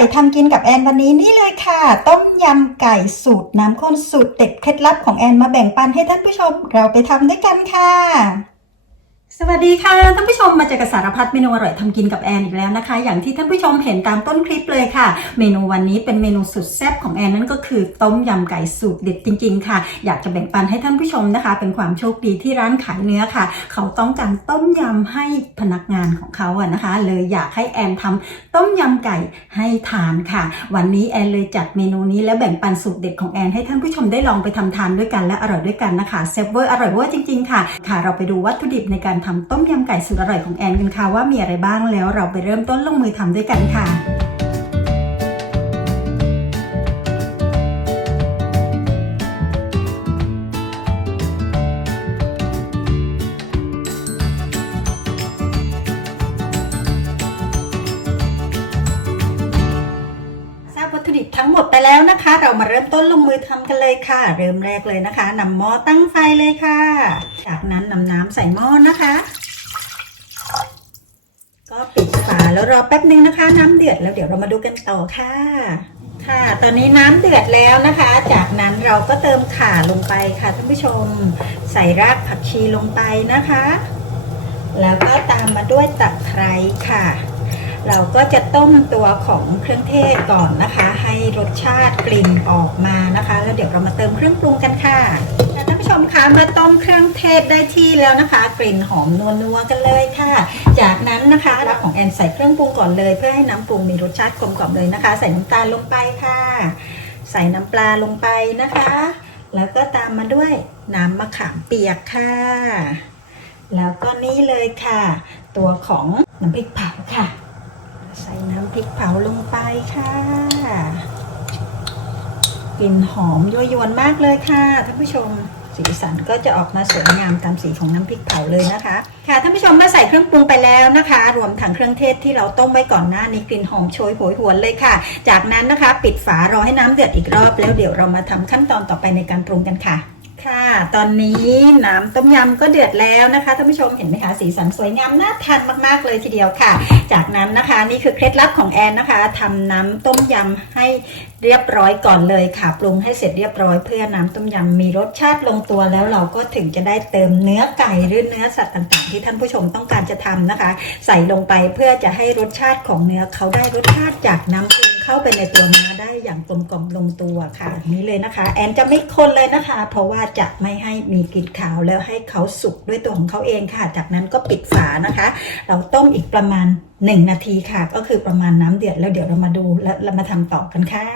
ก่ทำกินกับแอนวันนี้นี่เลยค่ะ ต้มยำไก่สูตรน้ำข้นสูตรเด็ดเคล็ดลับของแอนมาแบ่งปันให้ท่านผู้ชมเราไปทำด้วยกันค่ะ สวัสดีค่ะท่านผู้ชมมาเจอกับสารพัดเมนูอร่อยทำกินกับแอนอีกแล้วนะคะ อย่างที่ท่านผู้ชมเห็นตามต้นคลิปเลยค่ะ เมนูวันนี้เป็นเมนูสุดแซ่บของแอนนั่นก็คือต้มยำไก่สูตรเด็ดจริง ๆ ค่ะ อยากจะแบ่งปันให้ท่านผู้ชมนะคะ เป็นความโชคดีที่ร้านขายเนื้อค่ะ เขาต้องการต้มยำให้พนักงานของเขาอะนะคะ เลยอยากให้แอนทำต้มยำไก่ให้ทานค่ะ วันนี้แอนเลยจัดเมนูนี้และแบ่งปันสูตรเด็ดของแอนให้ท่านผู้ชมได้ลองไปทำทานด้วยกันและอร่อยด้วยกันนะคะเซฟเวอร์อร่อยเวอร์จริงๆค่ะค่ะ เราไปดูวัตถุดิบในการทำต้มยำไก่สูตรอร่อยของแอนกันค่ะว่ามีอะไรบ้างแล้วเราไปเริ่มต้นลงมือทำด้วยกันค่ะ ถุดิบทั้งหมดไปแล้วนะคะ เรามาเริ่มต้นลงมือทำกันเลยค่ะ เริ่มแรกเลยนะคะนำหม้อตั้งไฟเลยค่ะ จากนั้นนำน้ำใส่หม้อนะคะ ก็ปิดฝาแล้วรอแป๊บนึงนะคะ น้ำเดือดแล้วเดี๋ยวเรามาดูกันต่อค่ะ ค่ะ ตอนนี้น้ำเดือดแล้วนะคะ จากนั้นเราก็เติมข่าลงไปค่ะท่านผู้ชม ใส่รากผักชีลงไปนะคะ แล้วก็ตามมาด้วยตะไคร้ค่ะ เราก็จะต้มตัวของเครื่องเทศก่อนนะคะ ให้รสชาติกลิ่นออกมานะคะ แล้วเดี๋ยวเรามาเติมเครื่องปรุงกันค่ะท่านผู้ชมคะมาต้มเครื่องเทศได้ที่แล้วนะคะ กลิ่นหอมนัวๆกันเลยค่ะ จากนั้นนะคะเรับของแอนใส่เครื่องปรุงก่อนเลย เพื่อให้น้ำปรุงมีรสชาติกลมกล่อมเลยนะคะ ใส่น้ำตาลลงไปค่ะ ใส่น้ำปลาลงไปนะคะ แล้วก็ตามมาด้วยน้ำมะขามเปียกค่ะ แล้วก็นี่เลยค่ะ ตัวของน้ำพริกเผาค่ะ ใส่น้ำพริกเผาลงไปค่ะกลิ่นหอมยั่วยวนมากเลยค่ะท่านผู้ชมสีสันก็จะออกมาสวยงามตามสีของน้ำพริกเผาเลยนะคะ ค่ะท่านผู้ชมเมื่อใส่เครื่องปรุงไปแล้วนะคะ รวมทั้งเครื่องเทศที่เราต้มไว้ก่อนหน้านี้กลิ่นหอมโชยโหยหวนเลยค่ะ จากนั้นนะคะ ปิดฝารอให้น้ำเดือดอีกรอบแล้วเดี๋ยวเรามาทำขั้นตอนต่อไปในการปรุงกันค่ะ ค่ะ ตอนนี้น้ำต้มยำก็เดือดแล้วนะคะท่านผู้ชมเห็นไหมคะสีสันสวยงามน่าทานมากๆเลยทีเดียวค่ะ จากนั้นนะคะนี่คือเคล็ดลับของแอนนะคะทำน้ำต้มยำให้เรียบร้อยก่อนเลยค่ะปรุงให้เสร็จเรียบร้อยเพื่อน้ำต้มยำมีรสชาติลงตัวแล้วเราก็ถึงจะได้เติมเนื้อไก่หรือเนื้อสัตว์ต่างๆ ที่ท่านผู้ชมต้องการจะทำนะคะ ใส่ลงไปเพื่อจะให้รสชาติของเนื้อเขาได้รสชาติจากน้ำ เข้าไปในตัวเนื้อได้อย่างกลมกล่อมลงตัวค่ะ นี้เลยนะคะ แอนจะไม่คนเลยนะคะ เพราะว่าจะไม่ให้มีกลิ่นขาวแล้วให้เขาสุกด้วยตัวของเขาเองค่ะ จากนั้นก็ปิดฝานะคะ เราต้มอีกประมาณ 1 นาทีค่ะ ก็คือประมาณน้ำเดือดแล้วเดี๋ยวเรามาดูและเรามาทำต่อกันค่ะ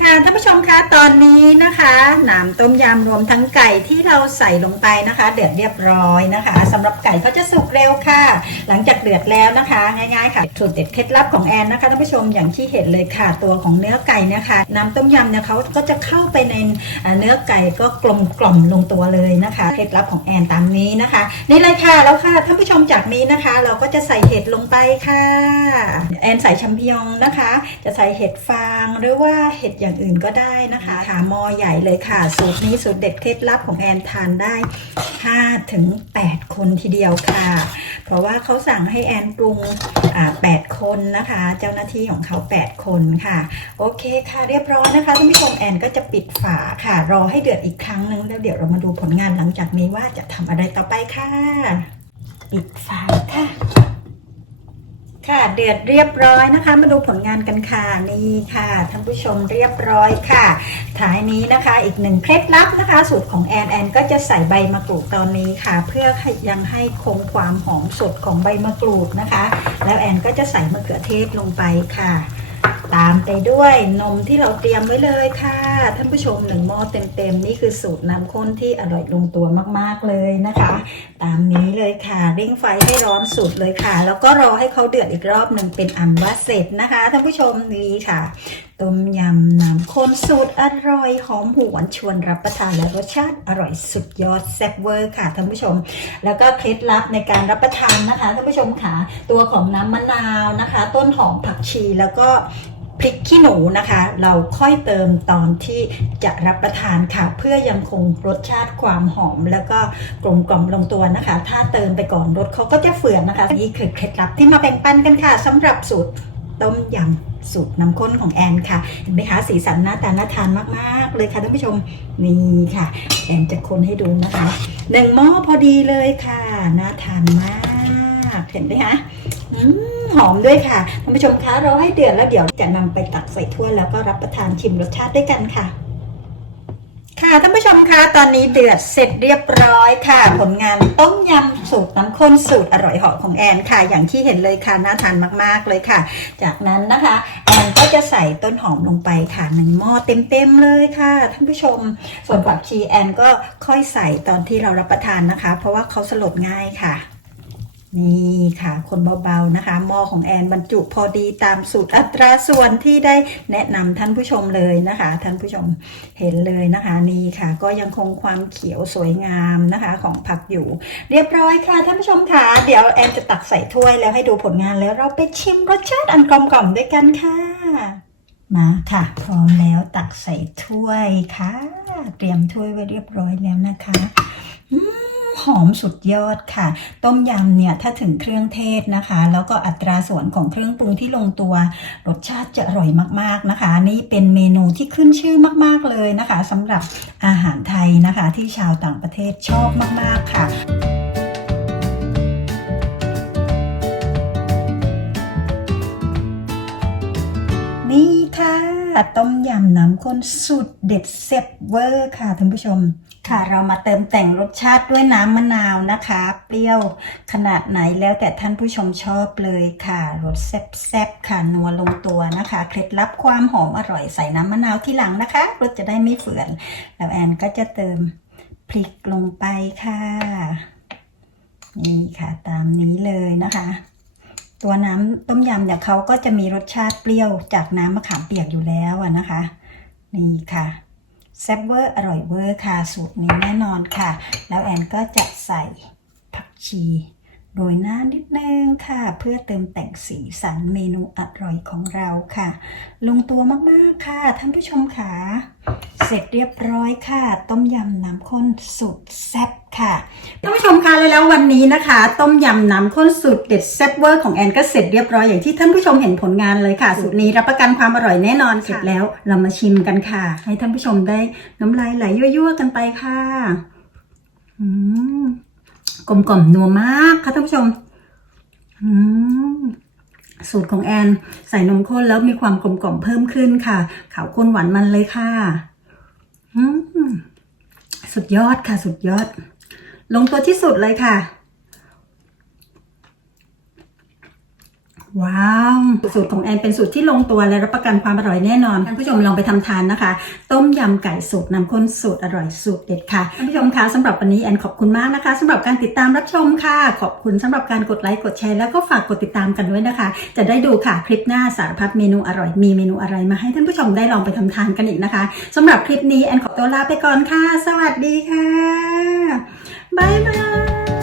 ค่ะท่านผู้ชมคะตอนนี้นะคะน้ำต้มยำรวมทั้งไก่ที่เราใส่ลงไปนะคะ เดือดเรียบร้อยนะคะสำหรับไก่ก็จะสุก เร็วค่ะ หลังจากเดือดแล้วนะคะ ง่ายๆค่ะสูตรเด็ดเคล็ดลับของแอนนะคะท่านผู้ชมอย่างที่เห็นเลยค่ะ ตัวของเนื้อไก่นะคะน้ำต้มยำเนี่ยเขาก็จะเข้าไปในเนื้อไก่ก็กลมกล่อมลงตัวเลยนะคะเคล็ดลับของแอนตามนี้นะคะ นี่เลยค่ะแล้วค่ะท่านผู้ชมจากนี้นะคะ เราก็จะใส่เห็ดลงไปค่ะ แอนใส่แชมพิองนะคะ จะใส่เห็ดฟางหรือว่าเห็ดอย่างอื่นก็ได้นะคะขาหม้อใหญ่เลยค่ะ สูตรนี้สูตรเด็ดเคล็ดลับของแอนทานได้5ถึง8คนทีเดียวค่ะเพราะว่าเขาสั่งให้แอนปรุงอ่า8คนนะคะ เจ้าหน้าที่ของเขา8คนค่ะ โอเคค่ะ เรียบร้อยนะคะท่านผู้ชมแอนก็จะปิดฝาค่ะ รอให้เดือดอีกครั้งนึงแล้วเดี๋ยวเรามาดูผลงานหลังจากนี้ว่าจะทำอะไรต่อไปค่ะ ปิดฝาค่ะ ค่ะเดือดเรียบร้อยนะคะ มาดูผลงานกันค่ะนี่ค่ะท่านผู้ชมเรียบร้อยค่ะท้ายนี้นะคะ อีกหนึ่งเคล็ดลับนะคะ สูตรของแอนแอนก็จะใส่ใบมะกรูดตอนนี้ค่ะ เพื่อยังให้คงความหอมสดของใบมะกรูดนะคะ แล้วแอนก็จะใส่มะเขือเทศลงไปค่ะ ตามไปด้วยนมที่เราเตรียมไว้เลยค่ะ ท่านผู้ชมหนึ่งหม้อเต็มๆ นี่คือสูตรน้ำข้นที่อร่อยลงตัวมากๆเลยนะคะ ตามนี้เลยค่ะเร่งไฟให้ร้อนสุดเลยค่ะ แล้วก็รอให้เขาเดือดอีกรอบหนึ่งเป็นอันว่าเสร็จนะคะ ท่านผู้ชมนี่ค่ะ ต้มยำน้ำข้นสูตรอร่อยหอมหวนชวนรับประทานและรสชาติอร่อยสุดยอดแซ่บเวอร์ค่ะท่านผู้ชม แล้วก็เคล็ดลับในการรับประทานนะคะท่านผู้ชมค่ะตัวของน้ำมะนาวนะคะ ต้นหอมผักชีแล้วก็พริกขี้หนูนะคะ เราค่อยเติมตอนที่จะรับประทานค่ะ เพื่อยังคงรสชาติความหอม แล้วก็กลมกล่อมลงตัวนะคะ ถ้าเติมไปก่อนรสเขาก็จะเฟื่อนนะคะ นี่คือเคล็ดลับที่มาแบ่งปันกันค่ะสำหรับสูตร ต้มยำสูตรน้ำข้นของแอนค่ะเห็นไหมคะสีสันหน้าตาน่าทานมากๆเลยค่ะท่านผู้ชมนี่ค่ะ แอนจะคนให้ดูนะคะหนึ่งหม้อพอดีเลยค่ะน่าทานมากเห็นไหมคะหอมด้วยค่ะท่านผู้ชมคะเราให้เดือดแล้วเดี๋ยวจะนำไปตักใส่ถ้วยแล้วก็รับประทานชิมรสชาติด้วยกันค่ะ ค่ะท่านผู้ชมคะตอนนี้เดือดเสร็จเรียบร้อยค่ะ ผลงานต้มยำสูตรน้ำข้นสูตรอร่อยเหาะของแอนค่ะ อย่างที่เห็นเลยค่ะน่าทานมากๆเลยค่ะ จากนั้นนะคะ แอนก็จะใส่ต้นหอมลงไปค่ะหนึ่งหม้อเต็มๆเลยค่ะ ท่านผู้ชม ส่วนผักชีแอนก็ค่อยใส่ตอนที่เรารับประทานนะคะ เพราะว่าเขาสลดง่ายค่ะ นี่ค่ะ คนเบาๆนะคะหม้อของแอนบรรจุพอดีตามสูตรอัตราส่วนที่ได้แนะนำท่านผู้ชมเลยนะคะ ท่านผู้ชมเห็นเลยนะคะ นี่ค่ะ ก็ยังคงความเขียวสวยงามนะคะของผักอยู่ เรียบร้อยค่ะท่านผู้ชมค่ะเดี๋ยวแอนจะตักใส่ถ้วยแล้วให้ดูผลงานแล้วเราไปชิมรสชาติอันกลมกล่อมด้วยกันค่ะ มาค่ะ พร้อมแล้วตักใส่ถ้วยค่ะ เตรียมถ้วยไว้เรียบร้อยแล้วนะคะ หอมสุดยอดค่ะ ต้มยำเนี่ยถ้าถึงเครื่องเทศนะคะ แล้วก็อัตราส่วนของเครื่องปรุงที่ลงตัว รสชาติจะอร่อยมากๆนะคะ นี่เป็นเมนูที่ขึ้นชื่อมากๆเลยนะคะสำหรับอาหารไทยนะคะ ที่ชาวต่างประเทศชอบมากๆค่ะ ค่ะต้มยำน้ำข้นสูตรเด็ดเซ็บเวอร์ค่ะท่านผู้ชม ค่ะเรามาเติมแต่งรสชาติด้วยน้ำมะนาวนะคะ เปรี้ยวขนาดไหนแล้วแต่ท่านผู้ชมชอบเลยค่ะรสแซ่บๆค่ะนัวลงตัวนะคะ เคล็ดลับความหอมอร่อยใส่น้ำมะนาวที่หลังนะคะรสจะได้ไม่เฝื่อนแล้วแอนก็จะเติมพริกลงไปค่ะ นี่ค่ะตามนี้เลยนะคะ ตัวน้ำต้มยำเนี่ยเขาก็จะมีรสชาติเปรี้ยวจากน้ำมะขามเปียกอยู่แล้วนะคะ นี่ค่ะแซ่บเวอร์อร่อยเวอร์ค่ะ สูตรนี้แน่นอนค่ะ แล้วแอนก็จะใส่ผักชี โรยหน้านิดนึงค่ะ เพื่อเติมแต่งสีสันเมนูอร่อยของเราค่ะ ลงตัวมากๆค่ะท่านผู้ชมค่ะ เสร็จเรียบร้อยค่ะ ต้มยำน้ำข้นสูตรแซ่บค่ะท่านผู้ชมคะแล้ววันนี้นะคะ ต้มยำน้ำข้นสูตรเด็ดแซ่บเวอร์ของแอนก็เสร็จเรียบร้อยอย่างที่ท่านผู้ชมเห็นผลงานเลยค่ะ สูตรนี้รับประกันความอร่อยแน่นอนเสร็จแล้วเรามาชิมกันค่ะ ให้ท่านผู้ชมได้น้ำลายไหลยั่วๆกันไปค่ะ อืม กลมกล่อมนัวมากค่ะท่านผู้ชมสูตรของแอน ใส่นมข้นแล้วมีความกลมกล่อมเพิ่มขึ้นค่ะขาวข้นหวานมันเลยค่ะสุดยอดค่ะ สุดยอด ลงตัวที่สุดเลยค่ะ ว้าว สูตรของแอนเป็นสูตรที่ลงตัวและรับประกันความอร่อยแน่นอนท่านผู้ชมลองไปทำทานนะคะ ต้มยำไก่สูตรน้ำข้นสูตรอร่อยสูตรเด็ดค่ะท่านผู้ชมคะสำหรับวันนี้แอนขอบคุณมากนะคะสำหรับการติดตามรับชมค่ะ ขอบคุณสำหรับการกดไลค์กดแชร์แล้วก็ฝากกดติดตามกันด้วยนะคะ จะได้ดูค่ะคลิปหน้าสารพัดเมนูอร่อยมีเมนูอะไรมาให้ท่านผู้ชมได้ลองไปทำทานกันอีกนะคะสำหรับคลิปนี้แอนขอตัวลาไปก่อนค่ะ สวัสดีค่ะบ๊ายบาย